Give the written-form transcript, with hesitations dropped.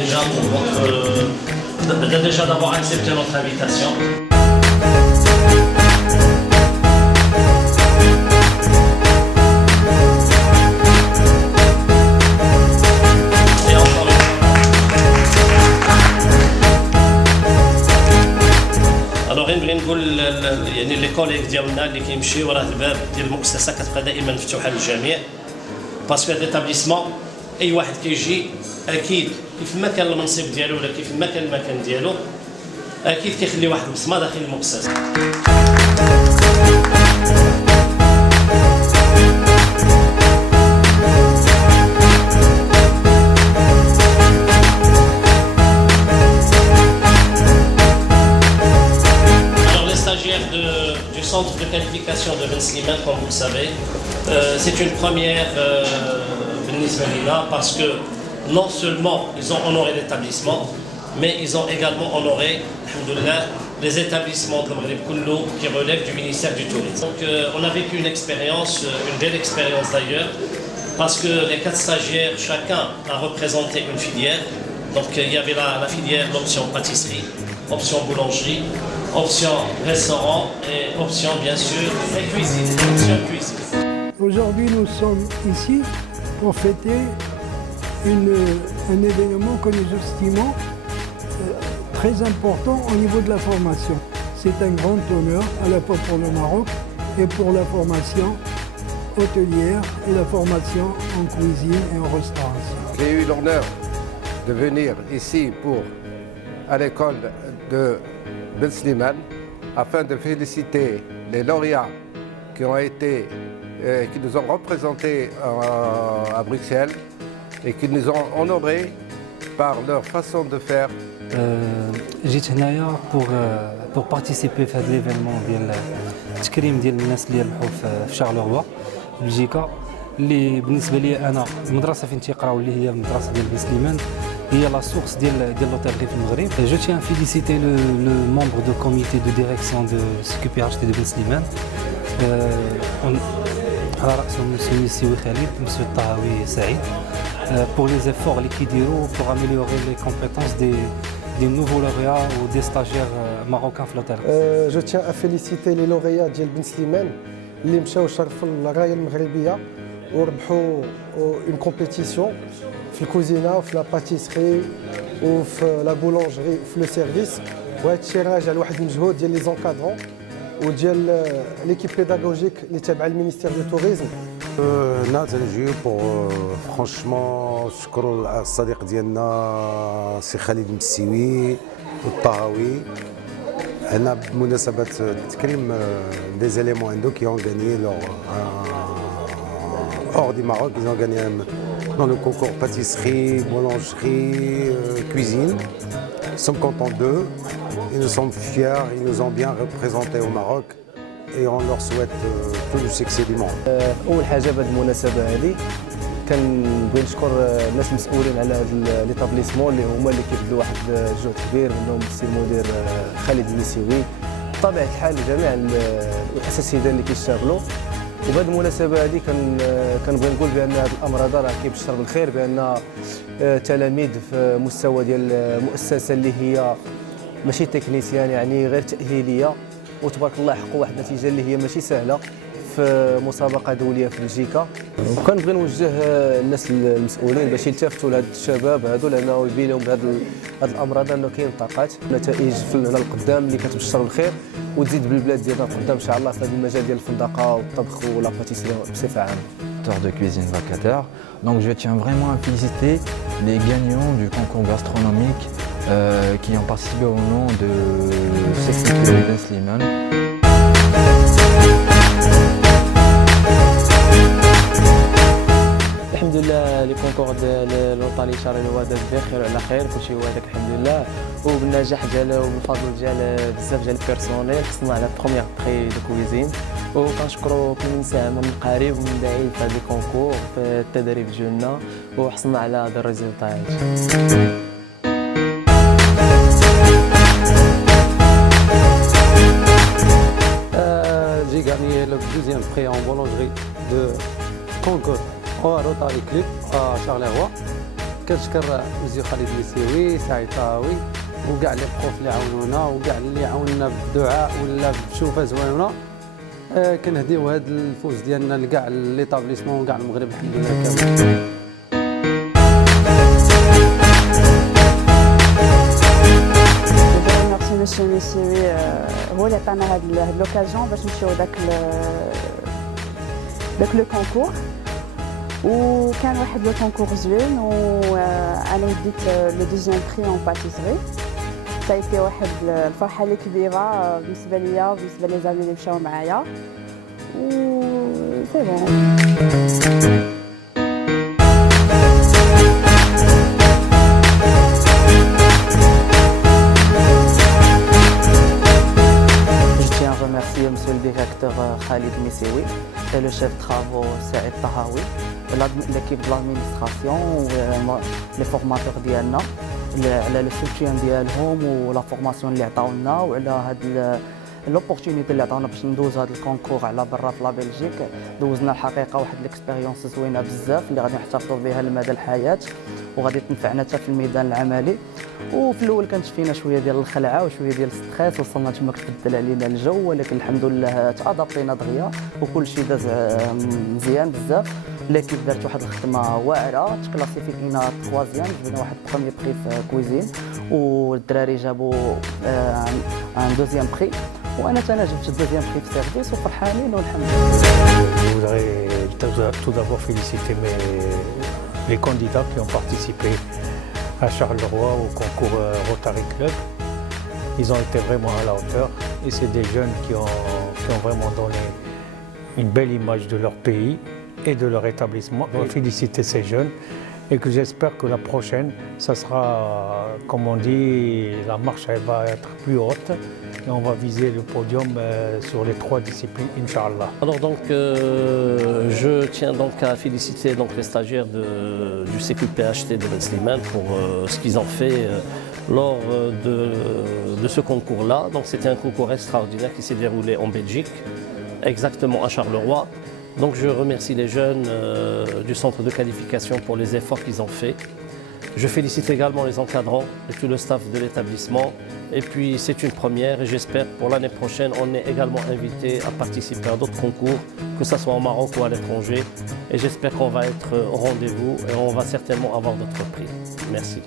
déjà pour déjà d'avoir accepté notre invitation. نبغي نقول يعني لي كوليك ديالنا اللي كيمشيو راه الباب ديال المؤسسه كتبقى دائما مفتوحه للجميع باسكو هذا ليتابليسمون اي واحد كيجي اكيد كيف ما كان المنصب ديالو ولا كيف ما كان المكان ديالو اكيد كيخلي واحد البصمه داخل المؤسسه. Du centre de qualification de Ben Slimane, comme vous le savez, c'est une première parce que non seulement ils ont honoré l'établissement, mais ils ont également honoré, alhamdoulilah, les établissements de Maghreb Koulou qui relèvent du ministère du Tourisme. Donc on a vécu une expérience, une belle expérience d'ailleurs, parce que les 4 stagiaires, chacun a représenté une filière. Donc il y avait la filière, l'option pâtisserie, option boulangerie, option restaurant et option bien sûr cuisine. Aujourd'hui nous sommes ici pour fêter un événement que nous estimons très important au niveau de la formation. C'est un grand honneur à la fois pour le Maroc et pour la formation hôtelière et la formation en cuisine et en restauration. J'ai eu l'honneur de venir ici à l'école de Ben Slimane afin de féliciter les lauréats qui nous ont représentés à Bruxelles et qui nous ont honorés par leur façon de faire. جيت هنايا pour participer في هذا l'événement ديال التكريم ديال الناس اللي ربحوا في شارلوروا بلجيكا اللي بالنسبه لي انا المدرسه فين تيقراو اللي هي المدرسه ديال بن سليمان هي لا سورس ديال لوتيلري في المغرب. Je tiens à féliciter le membre de comité de direction de CQPHT de Ben Slimane على رأسهم مسيو السيوي خالد مسيو الطهاوي سعيد pour les efforts اللي كيديروا pour améliorer les compétences des nouveaux lauréats ou des stagiaires marocains في l'hôtellerie. Je tiens à féliciter les lauréats ديال بن سليمان اللي مشاو شرفوا الرايه المغربيه وربحوا اون كومبيتيسيون في الكوزينه وفي لا باتيسري وفي لا بولونجري وفي لو سيرفيس وهذا الشيء راجع لواحد المجهود ديال لي زونكادرون وديال ليكيب بيداغوجيك اللي تابعه المينيستير دو توريزم. هنا تنجيو بوغ فرانشمون نشكروا الصديق ديالنا سي خالد مسيوي والطهاوي هنا بمناسبة التكريم des éléments indo qui ont gagné hors du Maroc, ils ont gagné dans le concours pâtisserie, boulangerie, cuisine. Ils sont contents d'eux, ils nous sont fiers, ils nous ont bien représentés au Maroc et on leur souhaite tout le succès du monde. أول حاجة بهذه المناسبة هذه كنبغي نشكر الناس المسؤولين على هذا ليطابليسمون اللي هما اللي كيبذلوا واحد الجهد كبير منهم السي المدير خالد المسيوي بطبيعة الحال جميع الأساتذة اللي كيشتغلوا. وبهذه المناسبة هذه كنبغي نقول بأن هذا الأمر هذا راه كيبشر بالخير بأن تلاميذ في مستوى ديال مؤسسة اللي هي ماشي تكنيسيان يعني غير تأهيلية وتبارك الله حققوا واحد النتيجة اللي هي ماشي سهلة في مسابقة دولية في بلجيكا. وكنبغي نوجه الناس المسؤولين باش يلتفتوا لهاد الشباب هادو لانه يبين لهم بهذا الامر هذا انه كاين طاقات نتائج في القدام اللي كتبشر بالخير وتزيد بالبلاد ديالنا القدام ان شاء الله في هذا المجال ديال الفندقه والطبخ ولا باتيسري بصفه عامه. De cuisine vacataire. Donc je tiens vraiment à féliciter les gagnants du concours gastronomique qui ont participé au nom de CQPHT Ben Slimane. الحمد لله لي كونكور ديال الوطني شارلوا داز بخير وعلى خير كلشي هو هذاك الحمد لله وبالنجاح ديالو وبالفضل ديال بزاف ديال البيرسونيل خصنا على بروميير بري دو كويزين وكنشكروا كل من ساهم من قريب ومن بعيد في هذا الكونكور في التدريب ديالنا وحصلنا على هذا الريزلطات. J'ai gagné le deuxième prix en boulangerie de concours au Rotary Club à Charleroi. كنشكر مزيو خالد ميسيوي سعيد طاوي وكاع لي بروف اللي عاونونا وكاع اللي عاوننا بالدعاء ولا بشوفه زوينه. كنهديو هذا الفوز ديالنا لكاع ليطابليسمون وكاع المغرب الحمد لله كامل. مسيو ميسيوي هو اللي عطانا هاد لوكازيون باش نمشيو داك لو كونكور، وكان واحد لو كونكور زوين وانا ديت لو دوزيام بري اون باتيسري. سايتي واحد الفرحه اللي كبيره بالنسبه ليا وبالنسبه لي زامي اللي مشاو معايا و سي بون. Monsieur le directeur Khalid Missioui et le chef de travaux Saïd Tahawi, l'équipe de l'administration, les formateurs ديالنا على le soutien ديالهم ولا فورماسيون اللي عطاونا وعلى هاد لوبورتونيتي اللي عطاونا باش ندوز هذا الكونكور على برا في لا بلجيك. دوزنا الحقيقه واحد ليكسبيريونس زوينه بزاف اللي غادي نحتفظوا بها لمدى الحياه وغادي تنفعنا حتى في الميدان العملي. وفي الاول كانت فينا شويه ديال الخلعه وشويه ديال الستريس، وصلنا تما كتبدل علينا الجو، ولكن الحمد لله تادابطينا دغيا وكل شيء داز مزيان بزاف. ليكيب دارت واحد الخدمه واعره، تكلاسيفيكينا تخوازيام، جبنا واحد بروميير بري في كويزين والدراري جابوا ان دوزيام بري وانا انا جبت الدوزيام بري في سيرفيس وفرحانين والحمد لله. Je voudrais tout d'abord féliciter les candidats qui ont participé à Charleroi au concours Rotary Club. Ils ont été vraiment à la hauteur et c'est des jeunes qui ont vraiment donné une belle image de leur pays et de leur établissement. Je veux féliciter ces jeunes et que j'espère que la prochaine, ça sera, comme on dit, la marche elle va être plus haute et on va viser le podium sur les 3 disciplines, Inch'Allah. Alors donc, je tiens donc à féliciter donc, les stagiaires du CQPHT de Ben Slimane pour ce qu'ils ont fait lors de ce concours-là. Donc c'était un concours extraordinaire qui s'est déroulé en Belgique, exactement à Charleroi. Donc je remercie les jeunes du centre de qualification pour les efforts qu'ils ont faits. Je félicite également les encadrants et tout le staff de l'établissement. Et puis c'est une première et j'espère pour l'année prochaine on est également invité à participer à d'autres concours, que ce soit au Maroc ou à l'étranger. Et j'espère qu'on va être au rendez-vous et on va certainement avoir d'autres prix. Merci.